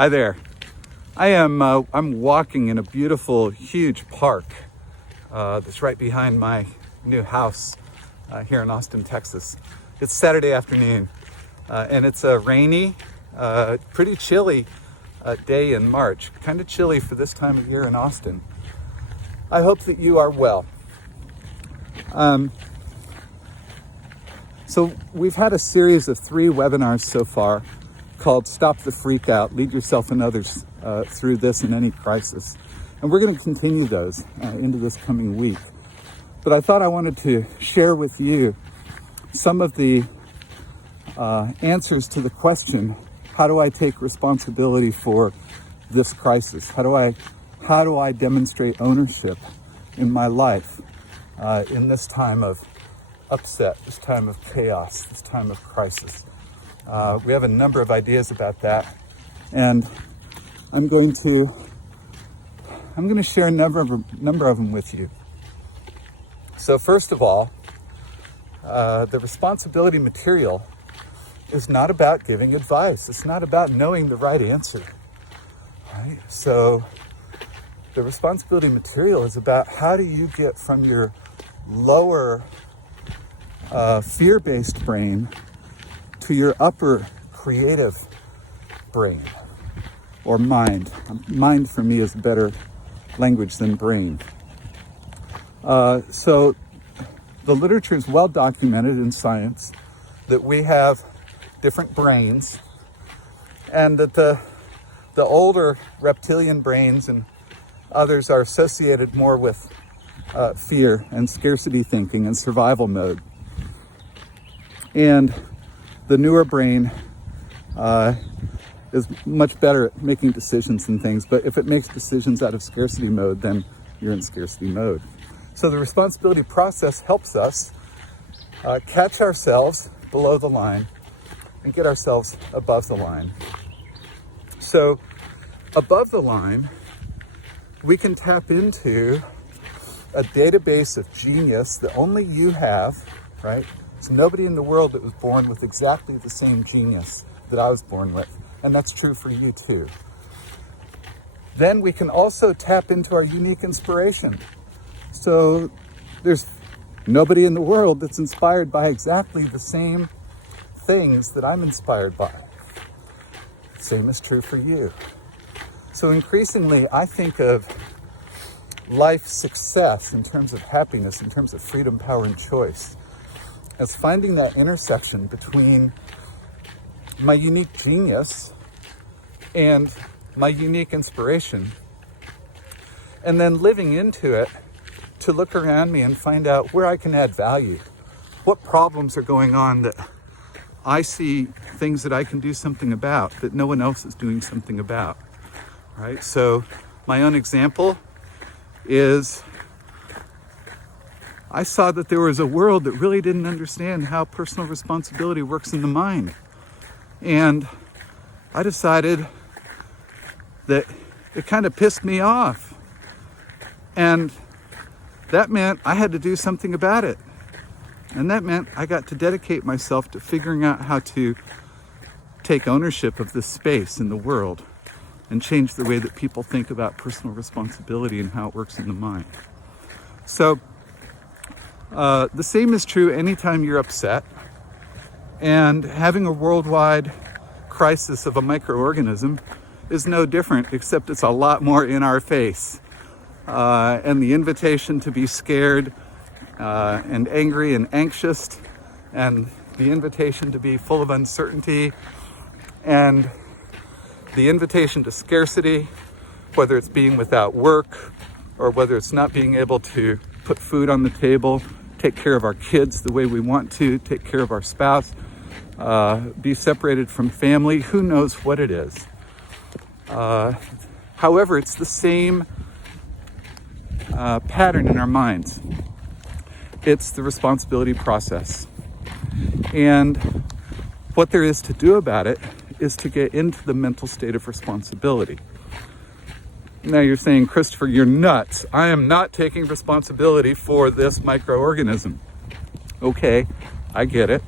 Hi there. I'm walking in a beautiful, huge park that's right behind my new house here in Austin, Texas. It's Saturday afternoon, and it's a rainy, pretty chilly day in March. Kind of chilly for this time of year in Austin. I hope that you are well. So we've had a series of 3 webinars so far called Stop the Freakout, Lead Yourself and Others Through This and Any Crisis. And we're going to continue those into this coming week. But I thought I wanted to share with you some of the answers to the question, how do I take responsibility for this crisis? How do I demonstrate ownership in my life in this time of upset, this time of chaos, this time of crisis? We have a number of ideas about that, and I'm going to share a number of them with you. So first of all, the responsibility material is not about giving advice. It's not about knowing the right answer. Right? So the responsibility material is about how do you get from your lower fear-based brain to your upper creative brain or mind. Mind for me is better language than brain. So the literature is well documented in science that we have different brains, and that the older reptilian brains and others are associated more with fear and scarcity thinking and survival mode. And the newer brain is much better at making decisions and things, but if it makes decisions out of scarcity mode, then you're in scarcity mode. So the responsibility process helps us catch ourselves below the line and get ourselves above the line. So above the line, we can tap into a database of genius that only you have, right? There's nobody in the world that was born with exactly the same genius that I was born with. And that's true for you too. Then we can also tap into our unique inspiration. So there's nobody in the world that's inspired by exactly the same things that I'm inspired by. Same is true for you. So increasingly, I think of life success in terms of happiness, in terms of freedom, power, and choice, as finding that intersection between my unique genius and my unique inspiration, and then living into it to look around me and find out where I can add value. What problems are going on that I see things that I can do something about that no one else is doing something about, right? So my own example is I saw that there was a world that really didn't understand how personal responsibility works in the mind. And I decided that it kind of pissed me off. And that meant I had to do something about it. And that meant I got to dedicate myself to figuring out how to take ownership of this space in the world and change the way that people think about personal responsibility and how it works in the mind. So the same is true anytime you're upset, and having a worldwide crisis of a microorganism is no different, except it's a lot more in our face. And the invitation to be scared and angry and anxious, and the invitation to be full of uncertainty, and the invitation to scarcity, whether it's being without work or whether it's not being able to put food on the table, take care of our kids the way we want to, take care of our spouse, be separated from family, who knows what it is. However, it's the same pattern in our minds. It's the responsibility process. And what there is to do about it is to get into the mental state of responsibility. Now you're saying, Christopher, you're nuts. I am not taking responsibility for this microorganism. Okay, I get it.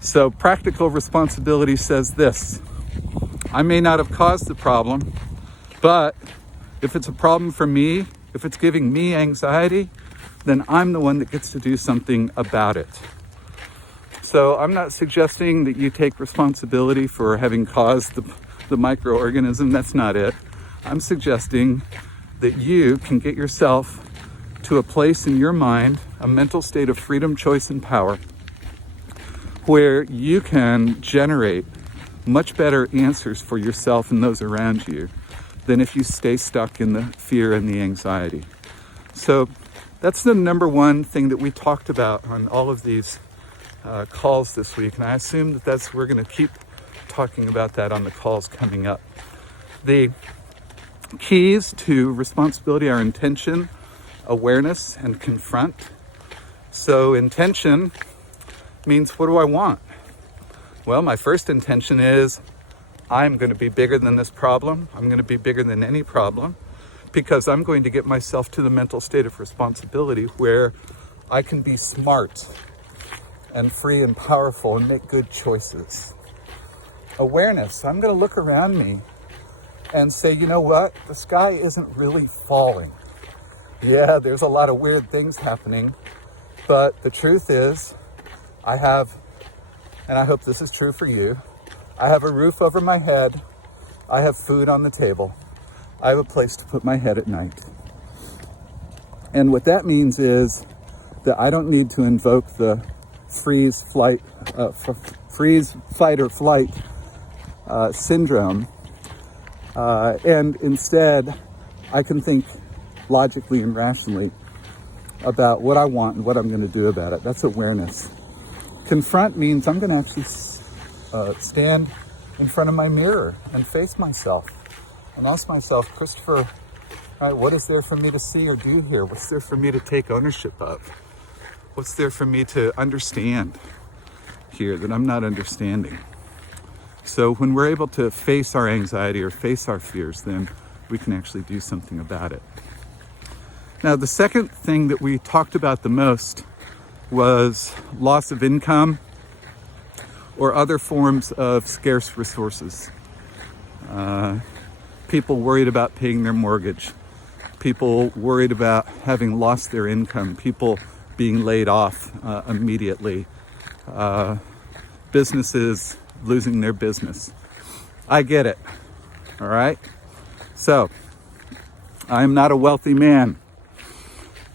So practical responsibility says this: I may not have caused the problem, but if it's a problem for me, if it's giving me anxiety, then I'm the one that gets to do something about it. So I'm not suggesting that you take responsibility for having caused the microorganism. That's not it. I'm suggesting that you can get yourself to a place in your mind, a mental state of freedom, choice, and power, where you can generate much better answers for yourself and those around you than if you stay stuck in the fear and the anxiety. So that's the number one thing that we talked about on all of these calls this week, and I assume that we're going to keep talking about that on the calls coming up. The keys to responsibility are intention, awareness, and confront. So intention means, what do I want? Well, my first intention is I'm going to be bigger than this problem. I'm going to be bigger than any problem, because I'm going to get myself to the mental state of responsibility where I can be smart and free and powerful and make good choices. Awareness, I'm going to look around me and say, you know what? The sky isn't really falling. Yeah, there's a lot of weird things happening, but the truth is, I have, and I hope this is true for you, I have a roof over my head, I have food on the table, I have a place to put my head at night. And what that means is that I don't need to invoke the freeze, fight, or flight syndrome, and instead I can think logically and rationally about what I want and what I'm going to do about it. That's awareness. Confront means I'm going to actually stand in front of my mirror and face myself and ask myself, Christopher, all right, what is there for me to see or do here? What's there for me to take ownership of? What's there for me to understand here that I'm not understanding? So when we're able to face our anxiety or face our fears, then we can actually do something about it. Now, the second thing that we talked about the most was loss of income or other forms of scarce resources. People worried about paying their mortgage. People worried about having lost their income. People being laid off immediately. Businesses losing their business. I get it. All right? So, I'm not a wealthy man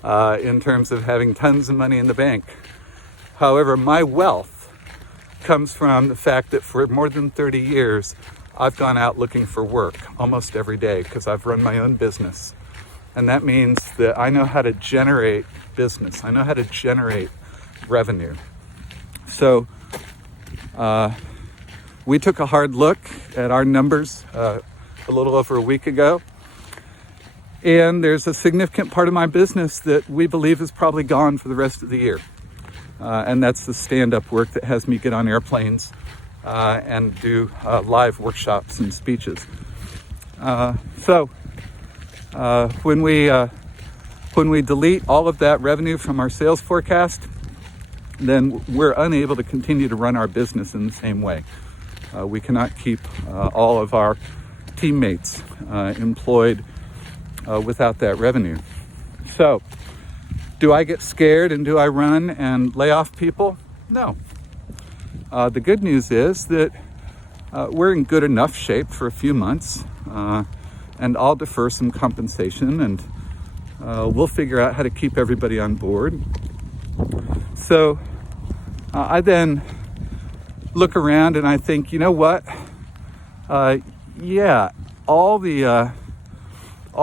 in terms of having tons of money in the bank. However, my wealth comes from the fact that for more than 30 years, I've gone out looking for work almost every day because I've run my own business. And that means that I know how to generate business. I know how to generate revenue. So we took a hard look at our numbers a little over a week ago. And there's a significant part of my business that we believe is probably gone for the rest of the year. And that's the stand-up work that has me get on airplanes and do live workshops and speeches. So when we delete all of that revenue from our sales forecast, then we're unable to continue to run our business in the same way. We cannot keep all of our teammates employed without that revenue. So, do I get scared and do I run and lay off people? No. The good news is that we're in good enough shape for a few months, and I'll defer some compensation, and we'll figure out how to keep everybody on board. So I then look around and I think, you know what? All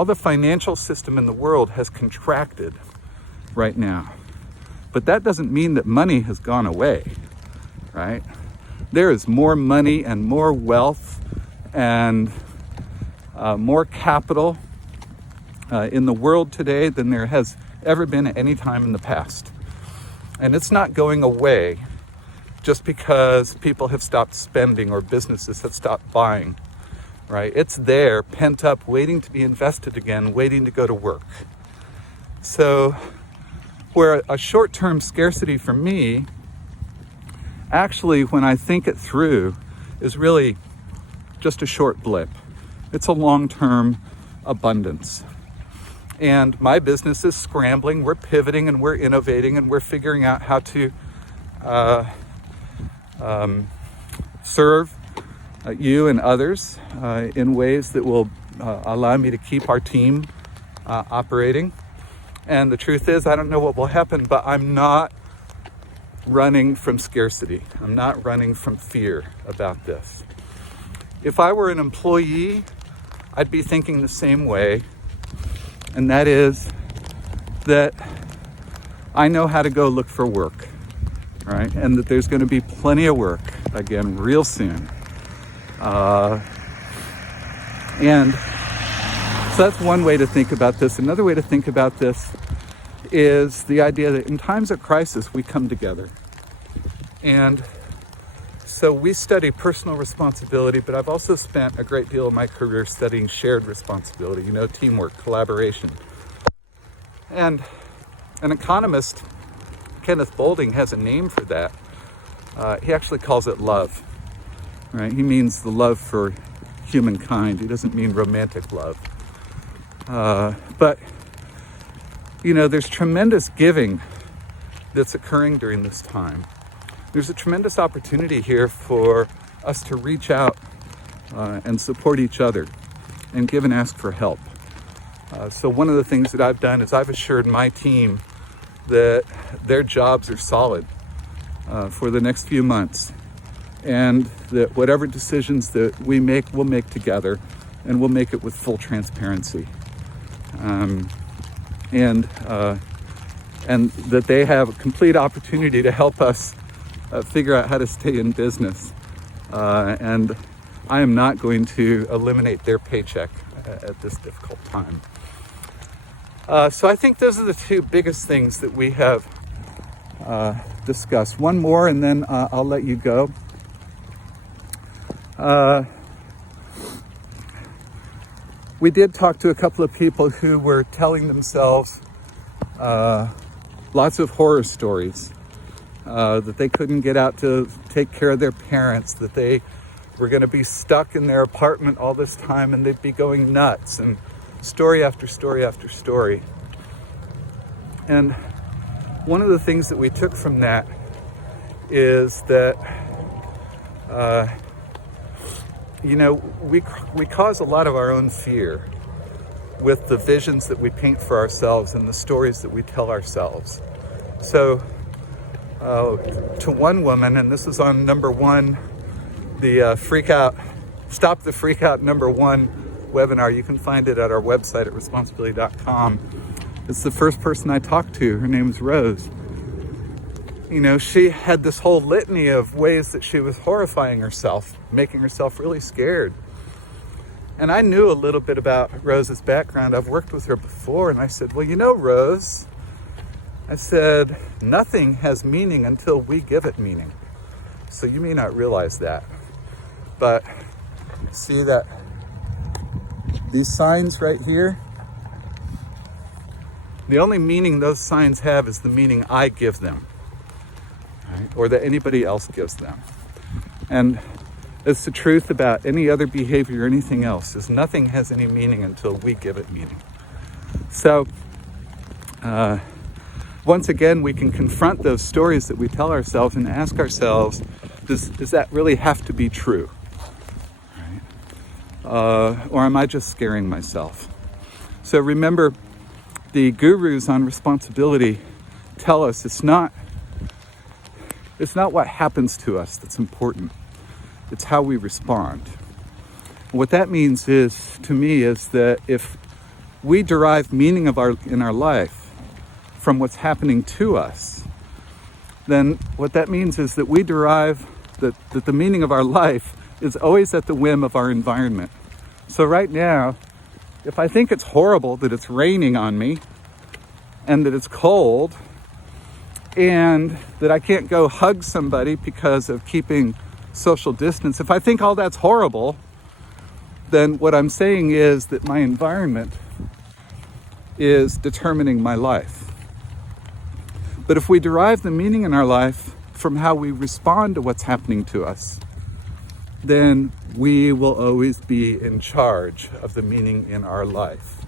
the financial system in the world has contracted right now. But that doesn't mean that money has gone away, right? There is more money and more wealth and more capital in the world today than there has ever been at any time in the past. And it's not going away just because people have stopped spending or businesses have stopped buying, right? It's there, pent up, waiting to be invested again, waiting to go to work. So where a short-term scarcity for me, actually, when I think it through, is really just a short blip. It's a long-term abundance. And my business is scrambling, we're pivoting, and we're innovating, and we're figuring out how to serve you and others in ways that will allow me to keep our team operating. And the truth is, I don't know what will happen, but I'm not running from scarcity. I'm not running from fear about this. If I were an employee, I'd be thinking the same way, and that is that I know how to go look for work, right? And that there's going to be plenty of work, again, real soon. And so that's one way to think about this. Another way to think about this is the idea that in times of crisis, we come together. And so we study personal responsibility, but I've also spent a great deal of my career studying shared responsibility, teamwork, collaboration. And an economist, Kenneth Boulding, has a name for that. He actually calls it love, right? He means the love for humankind. He doesn't mean romantic love. But there's tremendous giving that's occurring during this time. There's a tremendous opportunity here for us to reach out and support each other and give and ask for help. So one of the things that I've done is I've assured my team that their jobs are solid for the next few months, and that whatever decisions that we make, we'll make together, and we'll make it with full transparency. And that they have a complete opportunity to help us figure out how to stay in business. And I am not going to eliminate their paycheck at this difficult time. So I think those are the two biggest things that we have discussed. One more, and then I'll let you go. We did talk to a couple of people who were telling themselves lots of horror stories, that they couldn't get out to take care of their parents, that they were going to be stuck in their apartment all this time and they'd be going nuts, and story after story after story. And one of the things that we took from that is that we cause a lot of our own fear with the visions that we paint for ourselves and the stories that we tell ourselves. So to one woman, and this is on number one, the Stop the Freakout number one webinar. You can find it at our website at responsibility.com. It's the first person I talked to. Her name's Rose. She had this whole litany of ways that she was horrifying herself, making herself really scared. And I knew a little bit about Rose's background. I've worked with her before, and I said, well, Rose, I said, nothing has meaning until we give it meaning. So you may not realize that, but see that these signs right here, the only meaning those signs have is the meaning I give them, right? Or that anybody else gives them. And it's the truth about any other behavior or anything else, is nothing has any meaning until we give it meaning. So once again, we can confront those stories that we tell ourselves and ask ourselves, does that really have to be true? Right? Or am I just scaring myself? So remember, the gurus on responsibility tell us it's not what happens to us that's important. It's how we respond. What that means is, to me, is that if we derive meaning in our life from what's happening to us, then what that means is that we derive that the meaning of our life is always at the whim of our environment. So right now, if I think it's horrible that it's raining on me and that it's cold and that I can't go hug somebody because of keeping social distance, if I think all that's horrible, then what I'm saying is that my environment is determining my life. But if we derive the meaning in our life from how we respond to what's happening to us, then we will always be in charge of the meaning in our life.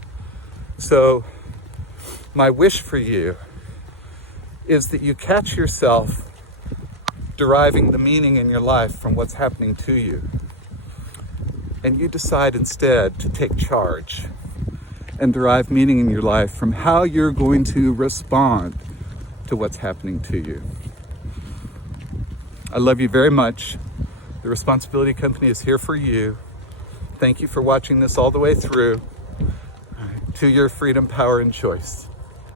So my wish for you is that you catch yourself deriving the meaning in your life from what's happening to you. And you decide instead to take charge and derive meaning in your life from how you're going to respond to what's happening to you. I love you very much. The Responsibility Company is here for you. Thank you for watching this all the way through. To your freedom, power, and choice.